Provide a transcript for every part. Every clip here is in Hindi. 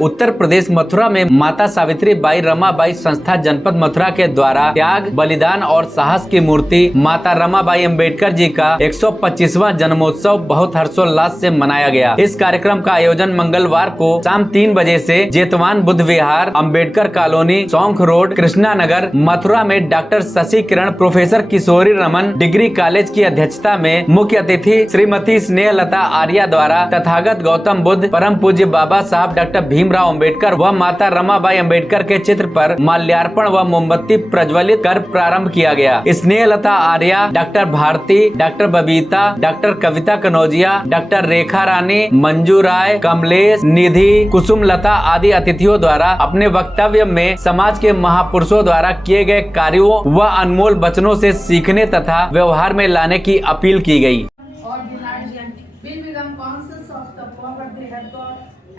उत्तर प्रदेश मथुरा में माता सावित्री बाई रमाबाई संस्था जनपद मथुरा के द्वारा त्याग, बलिदान और साहस की मूर्ति माता रमाबाई अंबेडकर जी का 125वां जन्मोत्सव बहुत हर्षोल्लास से मनाया गया। इस कार्यक्रम का आयोजन मंगलवार को शाम 3 बजे से जेतवान बुद्ध विहार, अंबेडकर कॉलोनी, चौक रोड, कृष्णा नगर, मथुरा में डॉक्टर शशि किरण, प्रोफेसर किशोरी रमन डिग्री कॉलेज की अध्यक्षता में मुख्य अतिथि श्रीमती स्नेहलता आर्या द्वारा तथागत गौतम बुद्ध, परम पूज्य बाबा साहब डॉक्टर भीमराव अंबेडकर व माता रमाबाई अंबेडकर के चित्र पर माल्यार्पण व मोमबत्ती प्रज्वलित कर प्रारंभ किया गया। Snehlata Arya, doctor Bharti, doctor Babita, doctor Kavita Kanaujia, doctor Rekha Rani, Manju Rai, Kamlesh, Nidhi, Kusumlata आदि अतिथियों द्वारा अपने वक्तव्य में समाज के महापुरुषों द्वारा किए गए कार्यों व अनमोल वचनों से सीखने तथा व्यवहार में लाने की अपील की गई।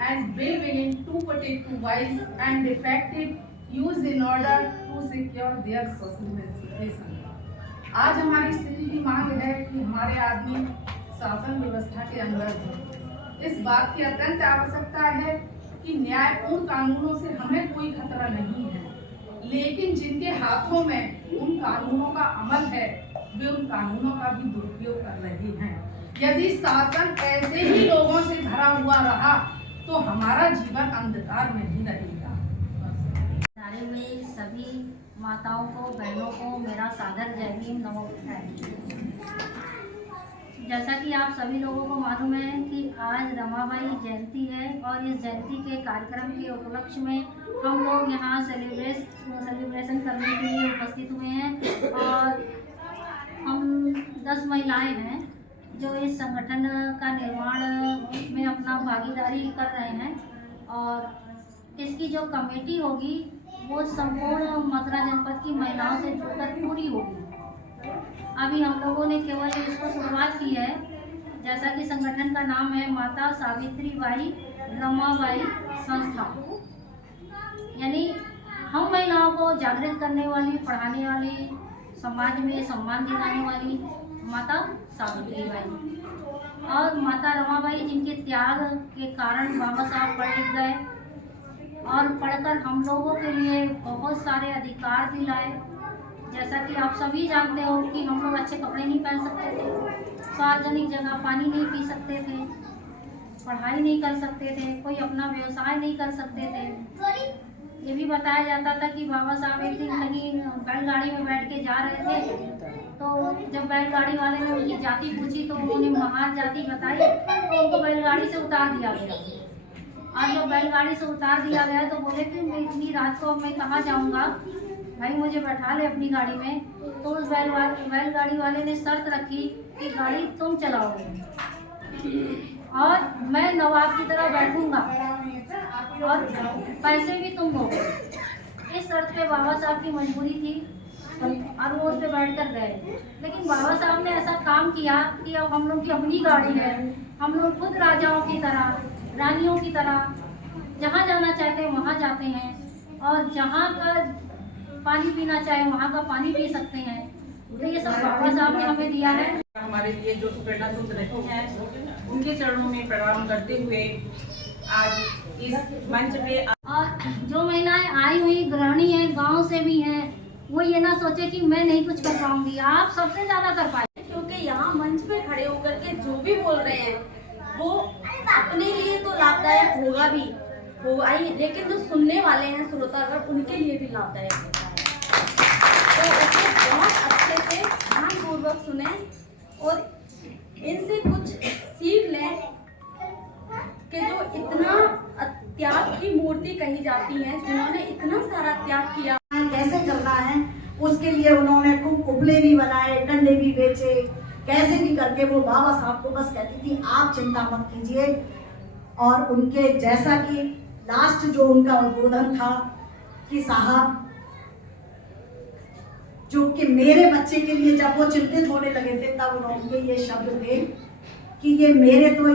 And be willing to put it to wise and effective use in order to secure their socialization. आज हमारी स्थिति की मांग है कि हमारे आदमी शासन व्यवस्था के अंदर हो। इस बात की अत्यंत आवश्यकता है कि न्यायपूर्ण कानूनों से हमें कोई खतरा नहीं है, लेकिन जिनके हाथों में उन कानूनों का अमल है वे उन कानूनों का भी दुरुपयोग कर रहे हैं। यदि शासन ऐसे ही लोगों से भरा हुआ रहा तो हमारा जीवन अंधकार में ही रहेगा। सारे में सभी माताओं को, बहनों को मेरा सादर जय भीम, नमो बुद्धाय। जैसा कि आप सभी लोगों को मालूम है कि आज रमाबाई जयंती है और इस जयंती के कार्यक्रम के उपलक्ष्य में हम लोग यहाँ सेलिब्रेशन करने के लिए उपस्थित हुए हैं और हम 10 महिलाएं हैं जो इस संगठन का निर्माण में अपना भागीदारी कर रहे हैं और इसकी जो कमेटी होगी वो संपूर्ण मथुरा जनपद की महिलाओं से जुड़कर पूरी होगी। अभी हम लोगों ने केवल इसको शुरुआत की है। जैसा कि संगठन का नाम है माता सावित्री बाई रमाबाई संस्था, यानी हम महिलाओं को जागृत करने वाली, पढ़ाने वाली, समाज में सम्मान दिलाने वाली माता सावित्री बाई और माता रमाबाई जिनके त्याग के कारण बाबा साहब पढ़ लिख गए और पढ़कर हम लोगों के लिए बहुत सारे अधिकार दिलाए। जैसा कि आप सभी जानते हो कि हम लोग अच्छे कपड़े नहीं पहन सकते थे, सार्वजनिक जगह पानी नहीं पी सकते थे, पढ़ाई नहीं कर सकते थे, कोई अपना व्यवसाय नहीं कर सकते थे। ये भी बताया जाता था कि बाबा साहब एक दिन कहीं बैलगाड़ी में बैठ के जा रहे थे, तो जब बैलगाड़ी वाले ने उनकी जाति पूछी तो उन्होंने महान जाति बताई, तो उनको बैलगाड़ी से उतार दिया गया। और जब बैलगाड़ी से उतार दिया गया तो बोले कि मैं इतनी रात को मैं कहाँ जाऊँगा, भाई मुझे बैठा ले अपनी गाड़ी में। तो उस बैलगाड़ी वाले ने शर्त रखी कि गाड़ी तुम चलाओगे और मैं नवाब की तरह बैठूंगा और पैसे भी तुम दोगे। इस शर्त पे बाबा साहब की मजबूरी थी और वो उस पर बैठ कर गए। लेकिन बाबा साहब ने ऐसा काम किया कि अब हम लोग की अपनी गाड़ी है, हम लोग खुद राजाओं की तरह, रानियों की तरह जहाँ जाना चाहते हैं वहाँ जाते हैं और जहाँ का पानी पीना चाहे वहाँ का पानी पी सकते हैं। तो ये सब बाबा साहब ने हमें दिया है। हमारे लिए जो प्रेरणा स्रोत रही हैं उनके चरणों में प्रणाम करते हुए आज इस मंच पे और जो महिलाएं आई हुई गृहिणी हैं, गांव से भी हैं, वो ये ना सोचे कि मैं नहीं कुछ कर पाऊंगी, आप सबसे ज्यादा कर पाए। क्योंकि यहाँ मंच पे खड़े होकर के जो भी बोल रहे हैं वो अपने लिए तो लाभदायक होगा ही, लेकिन जो सुनने वाले हैं श्रोतागण उनके लिए भी लाभदायक होता है। तो उसे बहुत अच्छे से ध्यानपूर्वक सुने और इनसे कुछ सीख लें कि जो इतना त्याग की मूर्ति कही जाती है, जिन्होंने इतना सारा त्याग किया, कैसे चलना है उसके लिए उन्होंने खूब कुबले भी बनाए, कंडे भी बेचे, कैसे भी करके वो बाबा साहब को बस कहती थी आप चिंता मत कीजिए। और उनके जैसा कि लास्ट जो उनका उद्बोधन था कि साहब जो कि मेरे बच्चे के लिए जब वो चिंतित होने लगे थे तब उन्होंने ये शब्द थे कि ये मेरे तो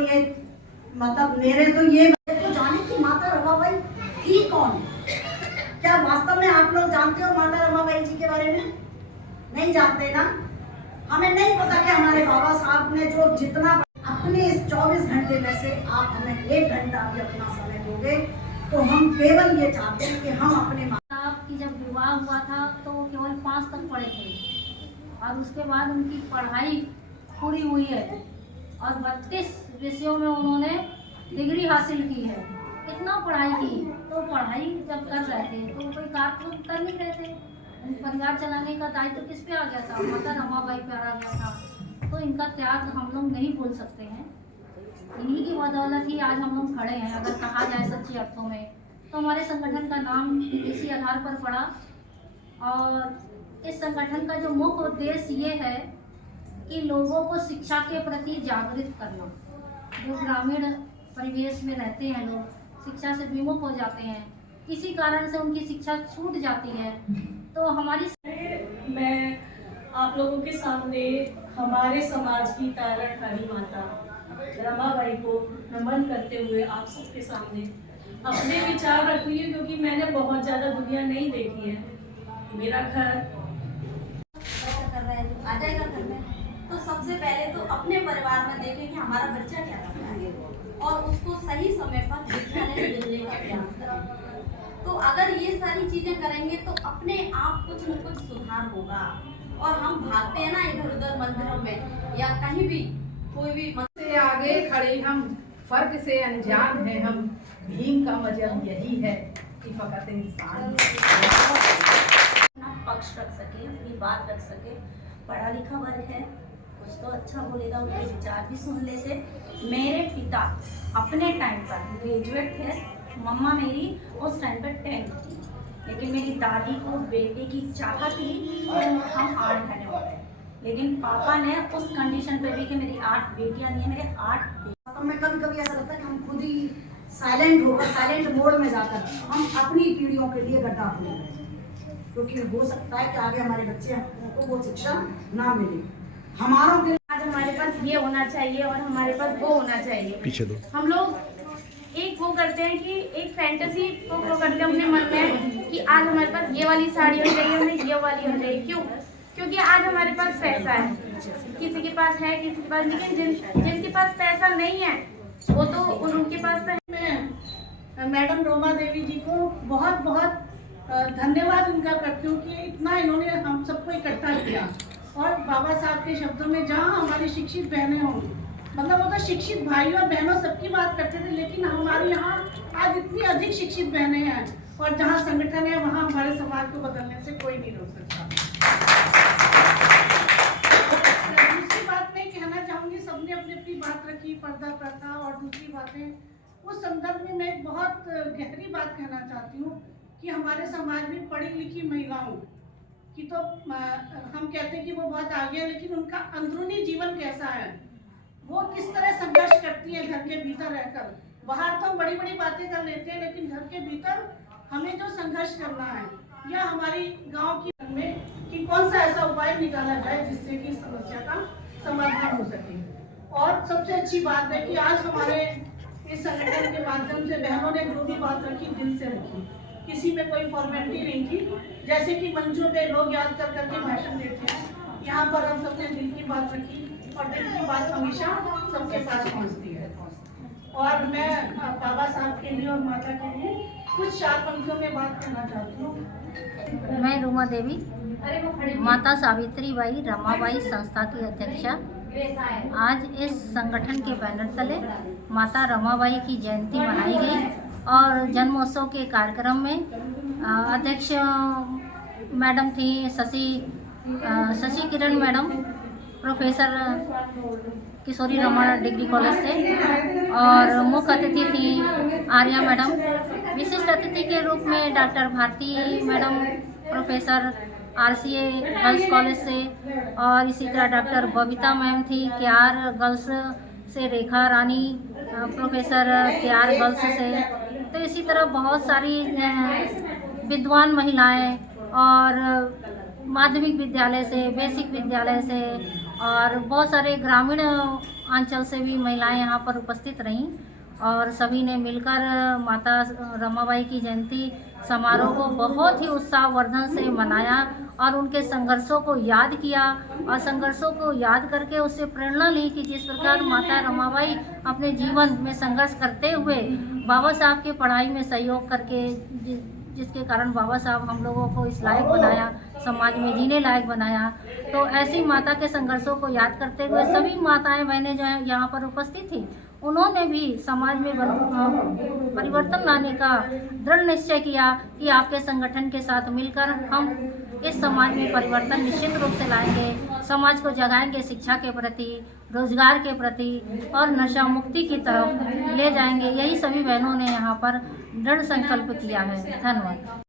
जाने की माता रमाबाई थी कौन। क्या वास्तव में आप लोग जानते हो माता रमाबाई जी के बारे में? नहीं जानते ना। हमें नहीं पता कि हमारे बाबा साहब ने जो जितना अपने इस 24 घंटे में से आप हमें 1 घंटा भी अपना समय दोगे तो हम केवल ये चाहते हैं कि हम अपने साहब की जब विवाह हुआ था तो वो केवल 5 तक पढ़े थे और उसके बाद उनकी पढ़ाई पूरी हुई है और 32 विषयों में उन्होंने डिग्री हासिल की है। इतना पढ़ाई की, तो पढ़ाई जब कर रहे थे तो कोई कार्य तो कर नहीं रहे थे, परिवार चलाने का दायित्व किस पे आ गया था? माता रमाबाई पे आ गया था। तो इनका त्याग हम लोग नहीं भूल सकते हैं। इन्हीं की बदौलत ही आज हम लोग खड़े हैं। अगर कहा जाए सच्चे अर्थों में तो हमारे संगठन का नाम इसी आधार पर पड़ा और इस संगठन का जो मुख्य उद्देश्य ये है कि लोगों को शिक्षा के प्रति जागृत करना। जो ग्रामीण परिवेश में रहते हैं लोग, शिक्षा से विमुख हो जाते हैं, किसी कारण से उनकी शिक्षा छूट जाती है, तो हमारी मैं आप लोगों के सामने हमारे समाज की तारणहारी माता रमाबाई को नमन करते हुए आप सबके सामने अपने विचार रख रही हूँ, क्योंकि मैंने बहुत ज़्यादा दुनिया नहीं देखी है। मेरा घर कर रहा है आ जाएगा घर में, तो सबसे पहले तो अपने परिवार में देखें कि हमारा बच्चा क्या कर रहा है और उसको सही समय पर विद्यालय भेजने का प्रयास करें। तो अगर ये सारी चीजें करेंगे तो अपने आप कुछ न कुछ सुधार होगा। और हम भागते हैं ना इधर उधर मंदिरों में या कहीं भी, कोई भी से आगे खड़े हम, फर्क से अनजान है हम। भीम का मतलब यही है कि फकत इंसान पक्ष रख सके, अपनी बात रख सके। पढ़ा लिखा वर्ग है, कुछ तो अच्छा बोलेगा, उनके विचार भी सुन लेते। मेरे पिता अपने टाइम पर ग्रेजुएट थे, मम्मा मेरी उस टाइम पर 10th थी, लेकिन मेरी दादी को बेटे की चाह थी और हम 8 बहने वाले, लेकिन पापा ने उस कंडीशन पे भी कि मेरी 8 बेटियां नहीं है, मेरे 8 तो मैं कभी कभी ऐसा लगता है कि हम खुद ही साइलेंट होकर, साइलेंट मोड में जाकर हम अपनी पीढ़ियों के लिए गड्ढा खोल रहे हैं, क्योंकि हो सकता है कि आगे हमारे बच्चे को वो शिक्षा ना मिले। हमारों के आज हमारे पास ये होना चाहिए और हमारे पास वो होना चाहिए। पीछे दो। हम लोग एक वो करते हैं कि एक फैंटेसी को वो करते हैं अपने मन में कि आज हमारे पास ये वाली साड़ी हो चाहिए, हमें ये वाली हो चाहिए। क्यों? क्योंकि आज हमारे पास पैसा है, किसी के पास है, किसी के पास, लेकिन जिनके पास पैसा नहीं है वो तो उनके पास तो मैं मैडम रोमा देवी जी को बहुत बहुत धन्यवाद उनका करती हूँ कि इतना इन्होंने हम सबको इकट्ठा किया। और बाबा साहब के शब्दों में, जहाँ हमारी शिक्षित बहनें हों, मतलब वो तो शिक्षित भाइयों और बहनों सबकी बात करते थे, लेकिन हमारे यहाँ आज इतनी अधिक शिक्षित बहनें हैं और जहाँ संगठन है वहाँ हमारे समाज को बदलने से कोई नहीं रोक सकता। दूसरी बात मैं कहना चाहूँगी, सबने अपनी अपनी बात रखी, पर्दा प्रथा और दूसरी बातें, उस संदर्भ में मैं एक बहुत गहरी बात कहना चाहती हूँ कि हमारे समाज में पढ़ी लिखी महिलाओं कि तो हम कहते हैं कि वो बहुत आगे है, लेकिन उनका अंदरूनी जीवन कैसा है, वो किस तरह संघर्ष करती है घर के भीतर रहकर। बाहर तो बड़ी बड़ी बातें कर लेते हैं, लेकिन घर के भीतर हमें जो संघर्ष करना है, या हमारी गांव की में कि कौन सा ऐसा उपाय निकाला जाए जिससे कि समस्या का समाधान हो सके। और सबसे अच्छी बात है कि आज हमारे इस संगठन के माध्यम से बहनों ने जो भी बात रखी दिल से रखी, किसी में कोई फॉर्मेलिटी नहीं थी। जैसे कि मंचों पे लोग याद कर करके भाषण देते हैं, यहाँ पर हम सबने दिल की बात रखी और दिल की बात हमेशा सबके पास पहुँचती है। और मैं बाबा साहब के लिए और माता के लिए कुछ 4 पंक्तियों में बात करना चाहती हूँ। मैं रूमा देवी, माता सावित्री बाई रमाबाई संस्था की अध्यक्षा। आज इस संगठन के बैनर तले माता रमाबाई की जयंती मनाई गई और जन्मोत्सव के कार्यक्रम में अध्यक्ष मैडम थी शशि किरण मैडम, प्रोफेसर किशोरी रमन डिग्री कॉलेज से, और मुख्य अतिथि थी आर्या मैडम। विशिष्ट अतिथि के रूप में doctor Bharti madam, professor RCA girls college से, और इसी तरह डॉक्टर बबीता मैम थी KR गर्ल्स से, Rekha Rani professor KR girls से। तो इसी तरह बहुत सारी विद्वान महिलाएं और माध्यमिक विद्यालय से, बेसिक विद्यालय से, और बहुत सारे ग्रामीण अंचल से भी महिलाएं यहाँ पर उपस्थित रहीं और सभी ने मिलकर माता रमाबाई की जयंती समारोह को बहुत ही उत्साहवर्धन से मनाया और उनके संघर्षों को याद किया और संघर्षों को याद करके उससे प्रेरणा ली कि जिस प्रकार माता रमाबाई अपने जीवन में संघर्ष करते हुए बाबा साहब की पढ़ाई में सहयोग करके जिसके कारण बाबा साहब हम लोगों को इस लायक बनाया, समाज में जीने लायक बनाया। तो ऐसी माता के संघर्षों को याद करते हुए सभी माताएं बहनें जो हैं यहाँ पर उपस्थित थी, उन्होंने भी समाज में परिवर्तन लाने का दृढ़ निश्चय किया कि आपके संगठन के साथ मिलकर हम इस समाज में परिवर्तन निश्चित रूप से लाएंगे, समाज को जगाएंगे, शिक्षा के प्रति, रोजगार के प्रति और नशा मुक्ति की तरफ ले जाएंगे। यही सभी बहनों ने यहाँ पर दृढ़ संकल्प किया है। धन्यवाद।